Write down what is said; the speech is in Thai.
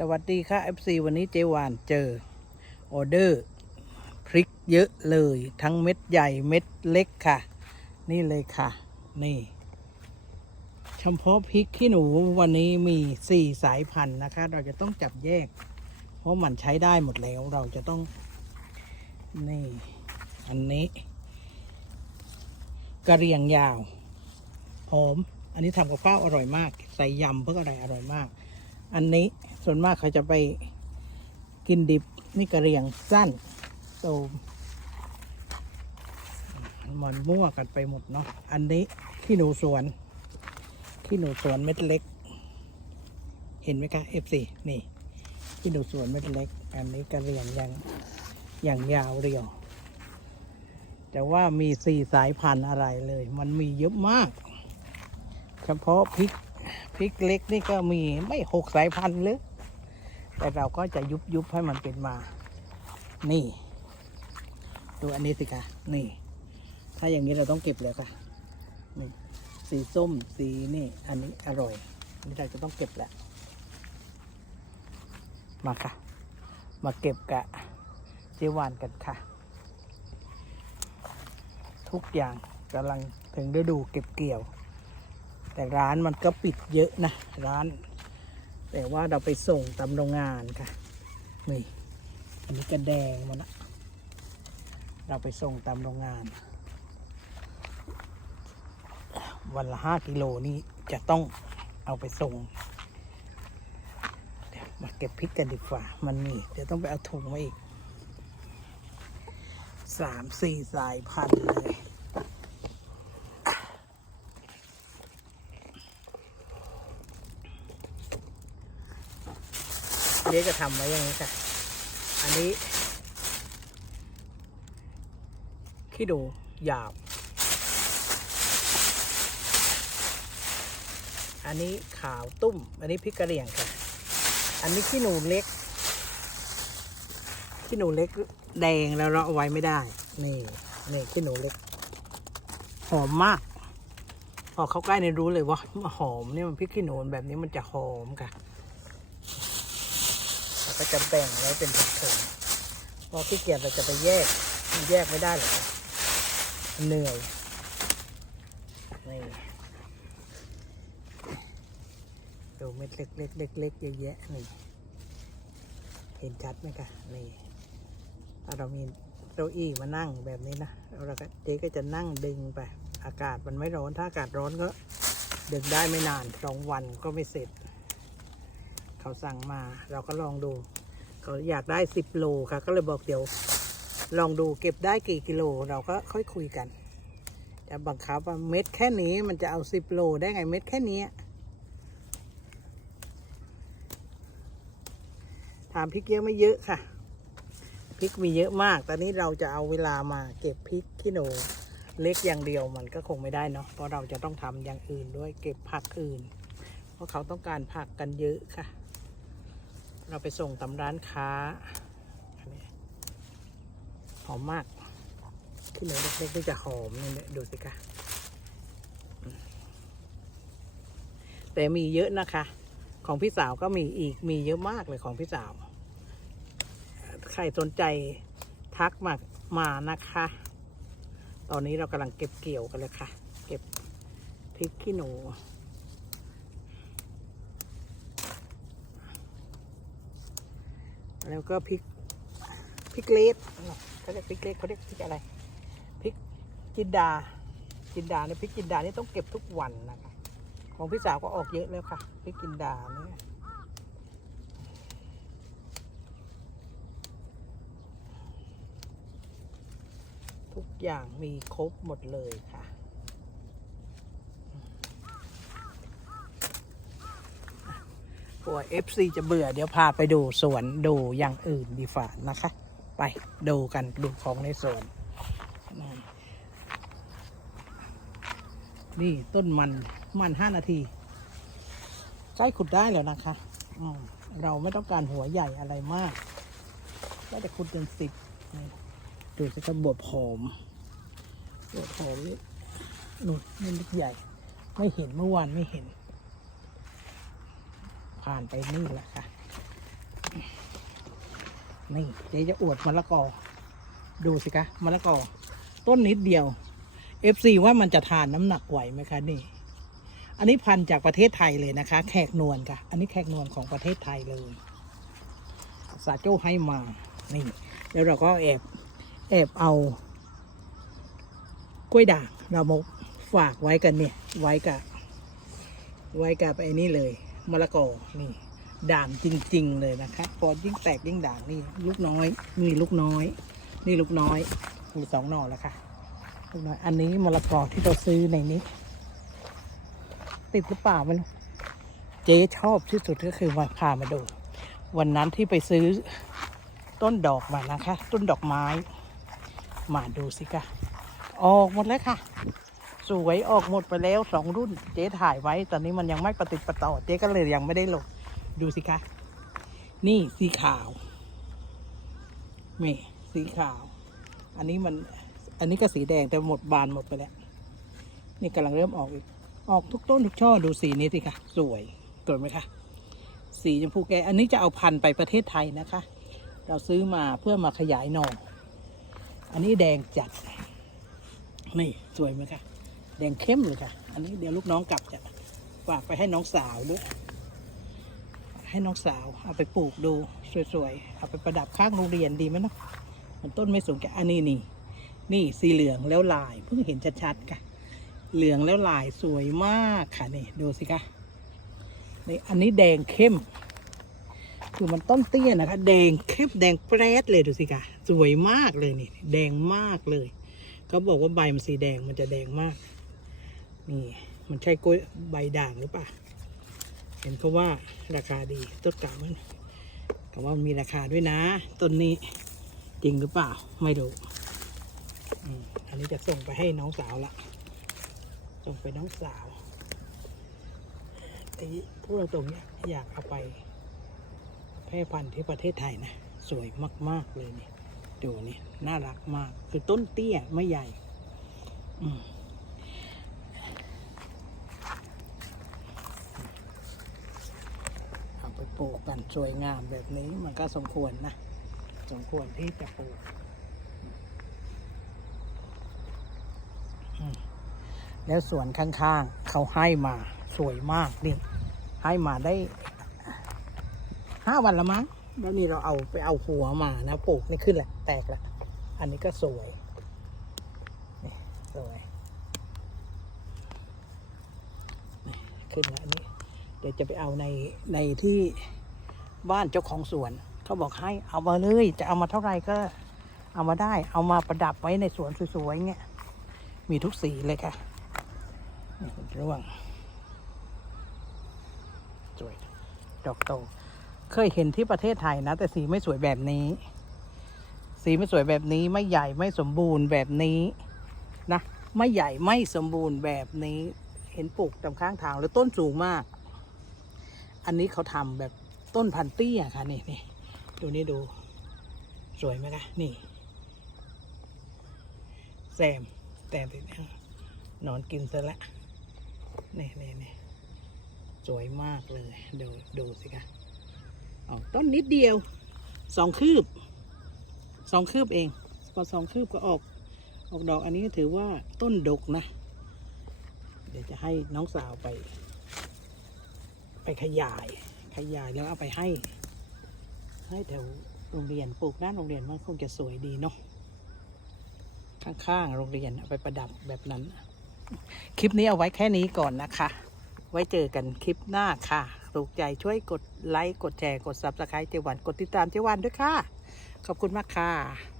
สวัสดีค่ะ FC วันนี้เจวานเจอออเดอร์พริกเยอะเลย ทั้งเม็ดใหญ่เม็ดเล็กค่ะ นี่เลยค่ะ นี่เฉพาะพริกขี้หนูวันนี้มีสี่สายพันธุ์นะคะ เราจะต้องจับแยก เพราะมันใช้ได้หมดแล้วเราจะต้อง นี่ อันนี้ กระเรียงยาวหอม อันนี้ทำกับข้าวอร่อยมาก ใส่ยำเพื่ออะไรอร่อยมาก อันนี้ส่วนมากเขาจะไปกินดิบนี่กระเรียงสั้นโตมมันมั่วกันไปหมดเนาะอันนี้ขี้หนูสวนขี้หนูสวนเม็ดเล็ก เห็นไหมคะ F4 นี่ขี้หนูสวนเม็ดเล็ก อันนี้กระเรียงอย่างอย่างยาวเรียว แต่ว่ามีสี่สายพันธุ์อะไรเลย มันมีเยอะมาก เฉพาะพริก พริกเล็กนี่ก็มีไม่หกสายพันธุ์เลยแต่เราก็จะยุบยุบให้มันเป็นมา นี่ ดูอันนี้สิคะนี่ ถ้าอย่างนี้เราต้องเก็บเลยค่ะนี่สีส้มสีนี่อันนี้อร่อยอนนี้เราจะต้องเก็บแหละมาค่ะ มาเก็บกะเจวานกันค่ะ ทุกอย่างกำลังถึงฤดูเก็บเกี่ยว แต่ร้านมันก็ปิดเยอะนะ ร้าน แต่ว่าเราไปส่งตามโรงงานค่ะ นี่ อันนี้กระแดงมันนะเราไปส่งตามโรงงาน วันละห้ากิโลนี่จะต้องเอาไปส่งเดี๋ยวมาเก็บพริกกันดีกว่า มันมีเดี๋ยวต้องไปเอาถุงมาอีกสามสี่สายพันธุ์เลย เดี๋ยวจะทำไว้อย่างนี้ค่ะ อันนี้ขี้ดูหยาบ อันนี้ขาวตุ้ม อันนี้พริกกระเหรี่ยงค่ะ อันนี้ขี้หนูเล็ก ขี้หนูเล็กแดงแล้วเราเอาไว้ไม่ได้ นี่นี่ขี้หนูเล็ก หอมมากพอเข้าใกล้เนี่ยรู้เลยว่าหอมเนี่ยมันพริกขี้หนูแบบนี้มันจะหอมค่ะ ก็จะแบ่งไว้เป็นถุงเพราะขี้เกียจเราจะไปแยกมันแยกไม่ได้หรอกเหนื่อยนี่ดูเม็ดเล็กเล็กเล็กเล็กๆเยอะแยะนี่เห็นชัดไหมคะนี่เรามีเก้าอี้มานั่งแบบนี้นะเราก็เจ๊ก็จะนั่งดึงไป อากาศมันไม่ร้อนถ้าอากาศร้อนก็ ดึงได้ไม่นานสองวันก็ไม่เสร็จ เขาสั่งมา เราก็ลองดู เขาอยากได้สิบโลค่ะ ก็เลยบอกเดี๋ยว ลองดูเก็บได้กี่กิโล เราก็ค่อยคุยกันจะบังคับว่าเม็ดแค่นี้มันจะเอาสิบโลได้ไงเม็ดแค่นี้ถามพริกเยอะไม่เยอะค่ะพริกมีเยอะมาก ตอนนี้เราจะเอาเวลามาเก็บพริกขี้หนูเล็กอย่างเดียวมันก็คงไม่ได้เนาะ เพราะเราจะต้องทำอย่างอื่นด้วยเก็บผักอื่น เพราะเขาต้องการผักกันเยอะค่ะ เราไปส่งตามร้านค้าอันนี้หอมมาก ที่เหนือเล็กๆนี่จะหอมนี่เนี่ยดูสิคะแต่มีเยอะนะคะ ของพี่สาวก็มีอีกมีเยอะมากเลยของพี่สาว ใครสนใจทักมามานะคะ ตอนนี้เรากำลังเก็บเกี่ยวกันเลยค่ะ เก็บพริกขี้หนู แล้วก็พริกพริกเลสเขาเรียกพริกเลสเขาเรียกพริกอะไรพริกจินดาจินดาเนี่ยพริกจินดานี่ต้องเก็บทุกวันนะคะของพี่สาวก็ออกเยอะแล้วค่ะพริกจินดาเนี่ยทุกอย่างมีครบหมดเลยค่ะ กลัว FC จะเบื่อเดี๋ยวพาไปดูสวนดูอย่างอื่นดีฝ่านะคะ ไปดูกันดูของในสวน นี่ต้นมันมันห้านาที ใกล้ขุดได้แล้วนะคะ เราไม่ต้องการหัวใหญ่อะไรมากก็จะขุดเป็นสิบดูสิครับบวบหอมบวบหอมนี่นู่นนี่ลูกใหญ่ ไม่เห็นเมื่อวานไม่เห็น ผ่านไปนี่แหละค่ะ นี่เจ๊จะอวดมะละกอ ดูสิคะมะละกอ ต้นนิดเดียว FC ว่ามันจะทานน้ำหนักไหวไหมคะนี่ อันนี้พันจากประเทศไทยเลยนะคะ แขกนวลค่ะ อันนี้แขกนวลของประเทศไทยเลยสาโจ้ให้มา นี่ แล้วเราก็แอบ แอบเอา กล้วยด่างเรามกฝากไว้กันเนี่ย ไว้กับ ไว้กับไอ้นี่เลย มะละกอนี่ ด่างจริง ๆ เลยนะคะพอยิ่งแตกยิ่งด่างนี่ ลูกน้อยนี่ลูกน้อย นี่ลูกน้อย มีสองหน่อแล้วค่ะลูกน้อยอันนี้มะละกอที่เราซื้อในนี้ ติดหรือเปล่าไม่รู้เจ๊ชอบที่สุดก็คือมาพามาดู วันนั้นที่ไปซื้อต้นดอกมานะคะ ต้นดอกไม้ มาดูสิคะออกหมดแล้วค่ะ สวยออกหมดไปแล้วสองรุ่น เจ๊ถ่ายไว้ ตอนนี้มันยังไม่ประติประต่อ เจ๊ก็เลยยังไม่ได้ลงดูสิคะ นี่สีขาวนี่สีขาว อันนี้มัน อันนี้ก็สีแดงแต่หมดบานหมดไปแล้ว นี่กำลังเริ่มออกอีก ออกทุกต้นทุกช่อดูสีนี้สิคะสวยสวยไหมคะ สีชมพูแก อันนี้จะเอาพันธุ์ไปประเทศไทยนะคะ เราซื้อมาเพื่อมาขยายหน่ออันนี้แดงจัด นี่ สวยไหมคะ แดงเข้มเลยค่ะ อันนี้เดี๋ยวลูกน้องกลับจะฝากไปให้น้องสาวด้วยให้น้องสาว เอาไปปลูกดูสวยๆ เอาไปประดับข้างโรงเรียนดีไหมเนาะมันต้นไม่สูงแกอันนี้นี่ นี่สีเหลืองแล้วลายเพิ่งเห็นชัดๆค่ะ เหลืองแล้วลายสวยมากค่ะนี่ดูสิคะนี่อันนี้แดงเข้ม คือมันต้นเตี้ยนะคะ แดงเข้มแดงแปรดเลยดูสิคะสวยมากเลยนี่ แดงมากเลยเขาบอกว่าใบมันสีแดงมันจะแดงมาก นี่มันใช่กล้วยใบด่างหรือเปล่า เห็นเขาว่าราคาดีต้นกามันแต่ว่ามีราคาด้วยนะต้นนี้จริงหรือเปล่า ไม่รู้อันนี้จะส่งไปให้น้องสาวละส่งไปน้องสาวไอ้พูดตรงเนี่ยอยากเอาไปแพร่พันธุ์ที่ประเทศไทยนะ สวยมาก ๆ เลยนี่ดูนี่น่ารักมาก คือต้นเตี้ยไม่ใหญ่ อืมเอาไปปลูกกันสวยงามแบบนี้มันก็สมควรนะ สมควรที่จะปลูกอืมแล้วสวนข้างๆ เขาให้มาสวยมากนี่ให้มาได้ห้าวันละมั้งแล้วนี่เราเอาไปเอาหัวมานะปลูกนี่ขึ้นแหละแตกแล้วอันนี้ก็สวยนี่สวยนี่ขึ้นแล้วอันนี้ เดี๋ยวจะไปเอาในในที่บ้านเจ้าของสวนเขาบอกให้เอามาเลย จะเอามาเท่าไหร่ก็เอามาได้ เอามาประดับไว้ในสวนสวยๆเงี้ยมีทุกสีเลยค่ะนี่ร่วงสวยดอกโต เคยเห็นที่ประเทศไทยนะ แต่สีไม่สวยแบบนี้ สีไม่สวยแบบนี้ไม่ใหญ่ไม่สมบูรณ์แบบนี้นะ ไม่ใหญ่ไม่สมบูรณ์แบบนี้ เห็นปลูกตามข้างทางแล้วต้นสูงมาก อันนี้เขาทำแบบต้นพันเตี้ยค่ะนี่นี่ดูนี่ดูสวยไหมคะนี่แซมแซมติดนอนกินซะละนี่นี่นี่สวยมากเลยดูดูสิคะเอาต้นนิดเดียวสองคืบสองคืบเองพอสองคืบก็ออก ออกดอกอันนี้ก็ถือว่าต้นดกนะ เดี๋ยวจะให้น้องสาวไป ไปขยาย ขยายแล้วเอาไปให้ ให้แถวโรงเรียนปลูกด้านโรงเรียนมันคงจะสวยดีเนาะข้างๆโรงเรียนเอาไปประดับแบบนั้น คลิปนี้เอาไว้แค่นี้ก่อนนะคะ ไว้เจอกันคลิปหน้าค่ะถูกใจช่วยกดไลค์กดแชร์กด subscribe เจวันกดติดตามเจวันด้วยค่ะ ขอบคุณมากค่ะ